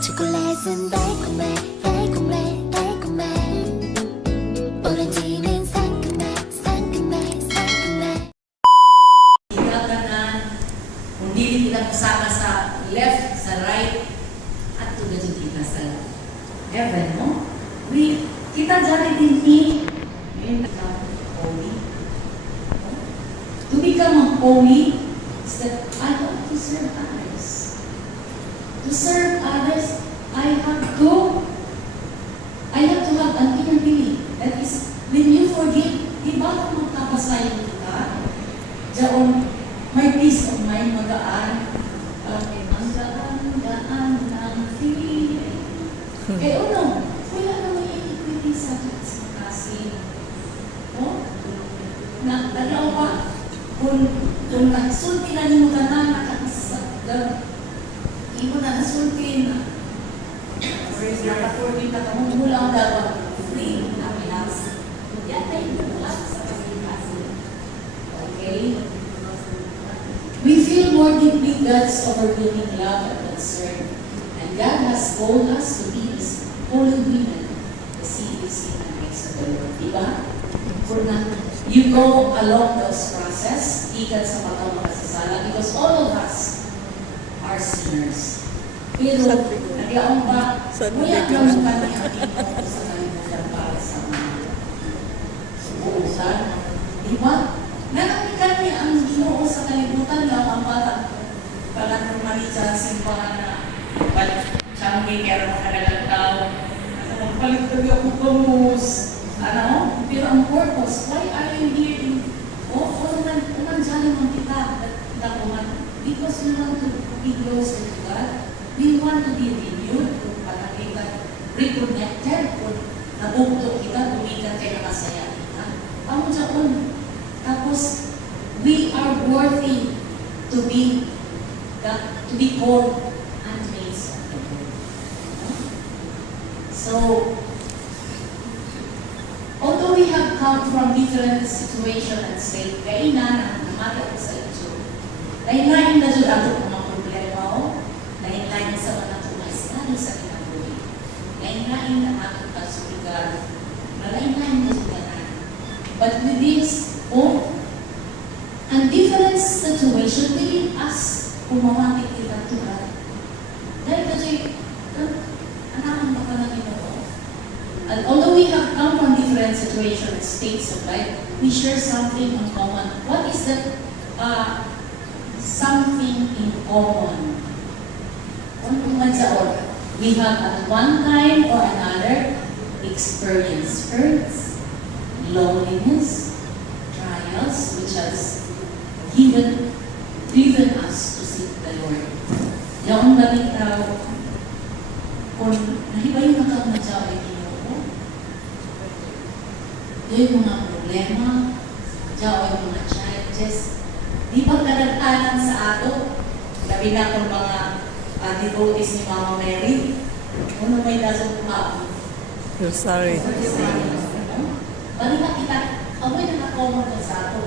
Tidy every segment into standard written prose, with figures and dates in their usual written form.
초콜릿은 달콤해 달콤해 달콤해 오렌지는 상큼해 상큼해 상큼해 Ikakanan, kung dili kita kasama sa left, sa right, at tulad yung kita sa heaven, no? Kita dyan din ni, holy. To become holy is that I want to serve others. To serve others, I have to have an inner belief. That is, when you forgive, di ba kung magkapasayan kita, diyan, may peace of mind, magaan, ang gaan ng feeling. Kaya ano, wala na may iniquity sa kasi. No? Nagdalaw pa, kung nagsulti na niyo ka na, hindi mo na nasulti na, nakaforgive na ka, mula ang dalawa, free, happiness. Yan tayo lang sa kasi. Okay? We feel more deeply God's overwhelming love and concern. And God has called us to be His holy women, the CDC and next of the Lord. Diba? For na, you go along those process, ikat sa pagkamakasasala, because all of us are sinners. Pero, nagyaong ba, kuya lang kami ang ito sa kalimutan para sa mga subuusan. Diba? Nanamikan niya ang Ginoo sa kalibutan lang ang bata. Pala normali sa simbahan na changi kaya makadalang tao. Magpalit kami ako bangus. Ano? Pero ang purpose, why are you here in... Uman dyan naman kita. Because we want to be closer to God. We want to be renewed. Para kita reconnected. Kung nabugto kita, bumikan kayo nakasaya kita. Ang dyan, tapos, we are worthy to be called handmaids of the Lord. So, although we have come from different situations and state, kainan ang namati ako sa ito. Lain-lain na dyan ako mga problema o, lain-lain sa mga tumaisano sa kinabuhi. Lain-lain na aking pagsuligan, lain-lain na dyan. But with this, and different situation within us kung mamati kita to God. Dahil kasi, anakan ba ka ng Ginoo? And although we have come from different situations and states of life, we share something in common. What is that something in common? We have at one time or another experienced hurts, loneliness, trials, which has driven us to seek the Lord. Yung balitaw, kung nahibayin na kang nadyaw ay Ginoo, yung mga problema, nadyaw ay mga challenges, di ba kadagtanan sa ato? Labi na kung mga devotees ni Mama Mary, kung may dasong kumapon. You're sorry. Balita kita, amoy nakakomod na sa ato.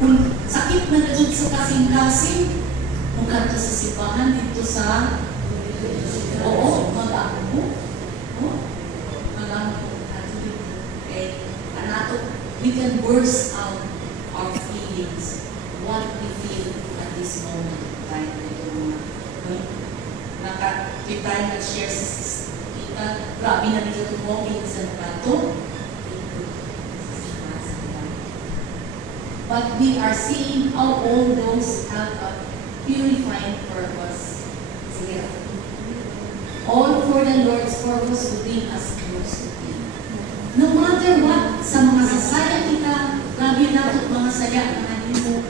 Kung sakit na na sa kasing-kasing, kung kanto sa simbahan dito sa mag-ako. We can burst out our feelings, what we feel at this moment, right? Kita nag-share sa kita, grabe na dito tumawin sa nato. But we are seeing how all those have a purifying purpose. Sige. All for the Lord's purpose to bring us close to Him. No matter what, sa mga sasaya kita, grabe na ito mga saya na mo,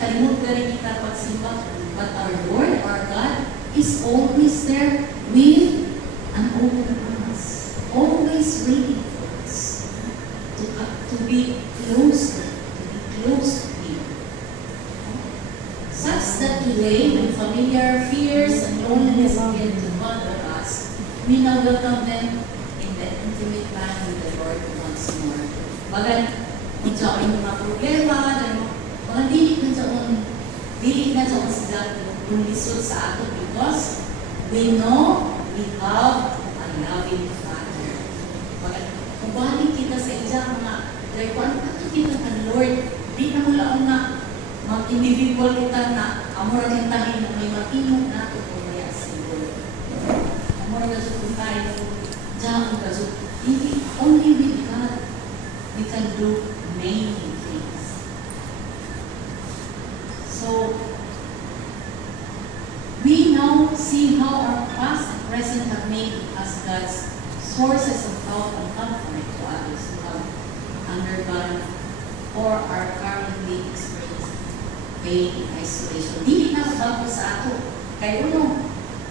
kalimut ka rin kita pagsimba. But our Lord, our God, is always there with an open arms. Always waiting for us to be close to Him. Close to Him. Such that today, when familiar fears and loneliness begin to bother us, we now welcome them in the intimate time with the Lord once more. Bagan, kung saan yung mga problema, mga dili na sa God, kung lisod sa ato because We know we have a loving Father. Kung balik kita sa isang mga kung ano kita ng Lord, di na mula na mag-individual kita na amura kintahin na may matinong na ito kung may asiguro. Amura na sa kung tayo, dyan ka. So, only with God, we can do many things. So, we now see how our past and present have made us God's sources of help and comfort to others who have undergone or are currently experiencing pain and isolation. Dili na bago sa ato. Kaya uno,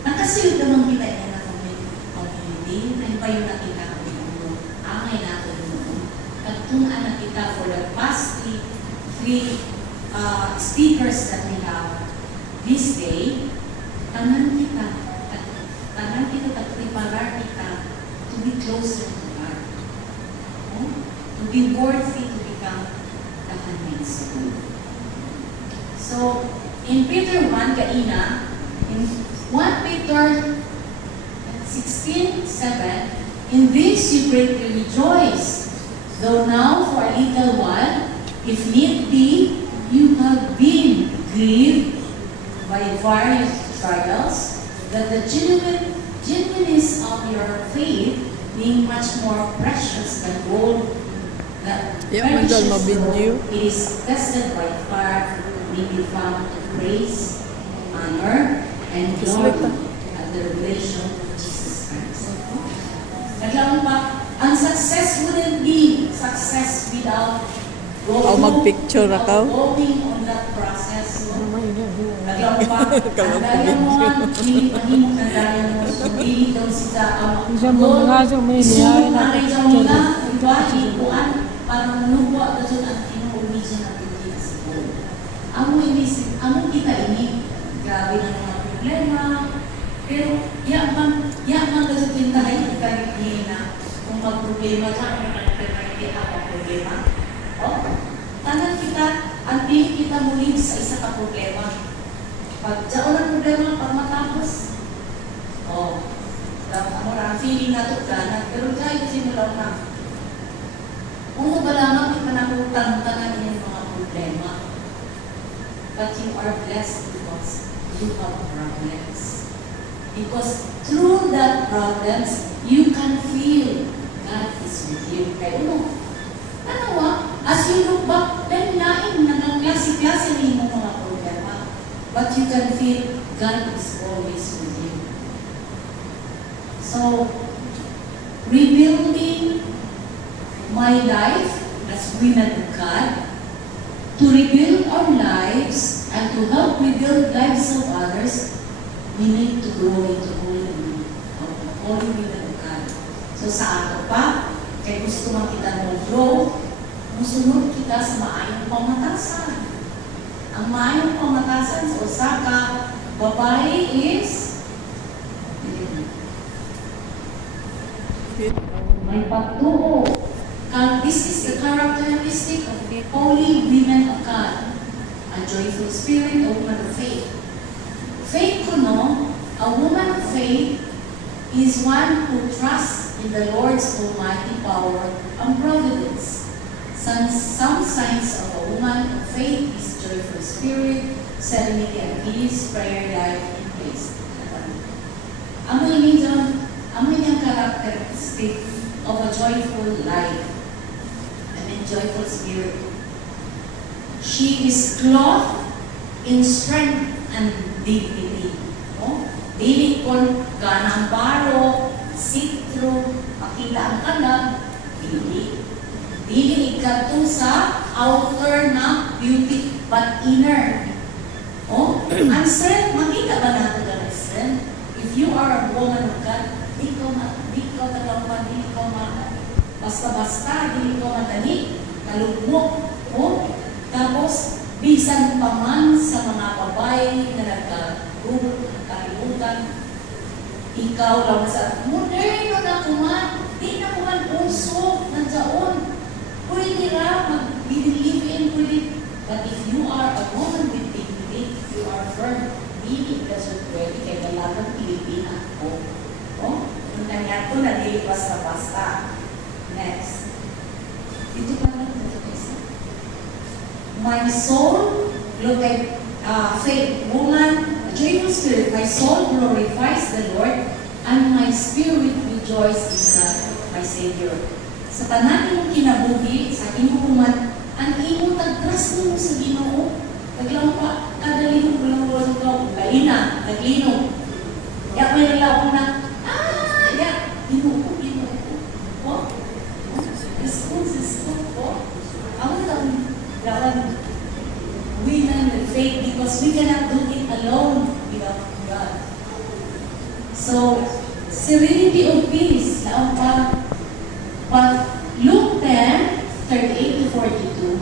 nakasilid naman kita yan na community, na iba yung nakita ko yung angay nato yung nagtunaan na kita for the past three speakers that we have this day. Tanan kita pag-prepare kita to be closer to God. Oh? To be worthy to become the handmaids of God. So, in Peter 1, kaina, in 1 Peter 16:7, in this you greatly rejoice, though now for a little while, if need be, you have been grieved by various trials, that the genuineness of your faith, being much more precious than gold, that perishes though it is tested by fire, may be found to praise, honor, and glory at the revelation of Jesus Christ. Naglaman pa, ang success wouldn't be success without mag-picture going on that process. Naglaman pa, ang daya mo nga, mahimok ang daya mo, so hindi daw sila Isang isuot na rin sa mga, iba, ikuan, parang nuwa, kasi ang tinuulisan natin dito sa buhay. Among kita ini, grabe na mga problema, pero yaman kasi tintahay kita rin na kung mag-problema sa akin, hindi ako problema. O, tanan kita, ang pili kita muling sa isa ka problema. Pag dyan ang problema, pag matapos, ang feeling na ito ganat, pero kahit simulaw na, kung ba lamang kita nakutang-tangan yung mga problema, but you are blessed because you have problems. Because through that problems, you can feel God is with you. Kaya as you look back, then nain na klase-klase ni mo mga problema. But you can feel God is always with you. So, rebuilding my life as women of God, to rebuild our lives and to help rebuild lives of others, we need to grow into holy women of God. So sa ato pa, kaya gusto man kita mag-grow, musunod kita sa maayong pamatasan. Ang maayong pamatasan sa Osaka, babae is may pagtuo. This is the characteristic of the holy women of God. A joyful spirit, a woman of faith. Faith ko no, a woman of faith is one who trusts in the Lord's almighty power and providence. Some signs of a woman of faith is joyful spirit, serenity and peace, prayer life, and faith. Amoy niyang characteristic of a joyful life and a joyful spirit. She is clothed in strength and dignity. No? Dili kon ganang baro, sitro, makita ang kalag, dili ikato sa outer na beauty, but inner. Ang strength, makita ba natin ang strength? If you are a woman of God, di ko talaman, di ko basta-basta, di ko madali, kalugmok. Tapos, bisan pa man sa mga babae na nagkalimutan, ikaw lang sa moderno na kuman, di na kuman uso, nandiyaon. Pwede nila mag-believe in, pwede. But if you are a woman with dignity, you are firm. Hindi ka sa pwede kay dalagang Pilipino. na ako. Oh, ang kanya ko na dili basta-basta. Next. Dito pa lang dito isa. My soul, look at faith, woman, a joyful spirit. My soul glorifies the Lord, and my spirit rejoices in God, my Savior. Sa tanan imong kinabuhi, sa imong human, ang imong tagtras nimo sa Ginoo. Naglaw pa, kada linog bulang-bulang ko, kaina, naglinog. Ya, may nalaw ko na, ya, Ginoo ko. Oh, Sis ko, oh. Ako lang, women with faith, because we cannot do it alone without God. So, serenity of peace, laon pa. But Luke 10, 38 to 42,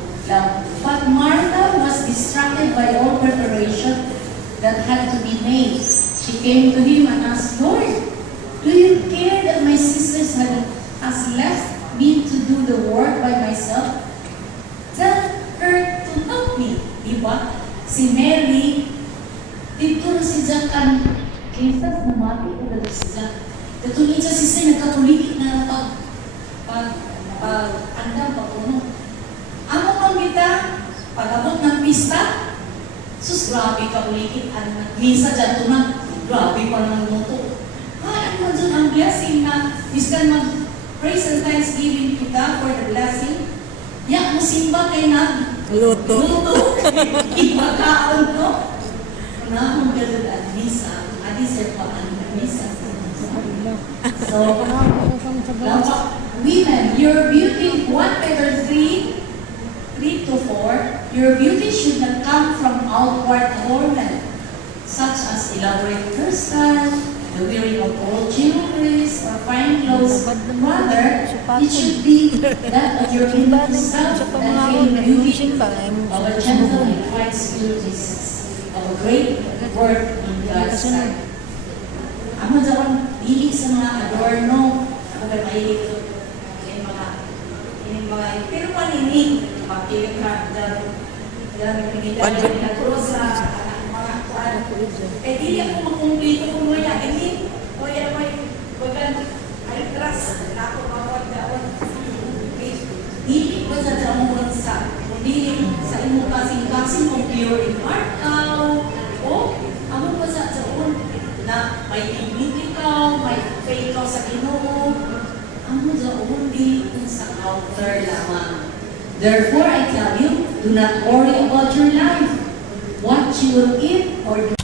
but Martha was distracted by all preparation that had to be made. She came to him and asked, Lord, do you care that my sisters has left me to do the work by myself? Tell her to help me. Diba? Si Mary, dito na si Jack ang kisas na mati ko na si Jack. Katulad siya si Sin, nagkatulikit na andam papuno. Amo mang kita, pag-abot ng pista, sus, grabe ka ulikit. Ang misa dyan to na, grabe pa ng luto. Ay, ano dyan ang blessing na, miskan mag-praise and thanksgiving to God for the blessing. Ya, musimba kay na, Luto. iba kaon to. Kunahong gano'n ang misa, adisir pa ang misa. So, women, your beauty, 1 Peter 3 to 4, your beauty should not come from outward adornment, such as elaborate hairstyle, the wearing of gold jewelries, or fine clothes. Rather, it should be that of your inner self, that fading beauty of a gentle and quiet spirit, of a great work in God's sight. Amo dyan, dili sa mga adorno, ako ba mahilig ito? Pero paninig, makilig ka dyan, pinigyan na cross sa mga kuwan. Eh, di ako makumplito kung maya, hindi, o yan may bagan, ay trust, na ako mawag-dawan. Dili ba sa dyan mo sa, dili sa imong kasing-kasing kung pure in heart ka, o, amo ba sa dyan na may dignity ka, may faith ka sa Ginoo, amo dyan dili sa outer lamang. Therefore, I tell you, do not worry about your life, what you will eat or do.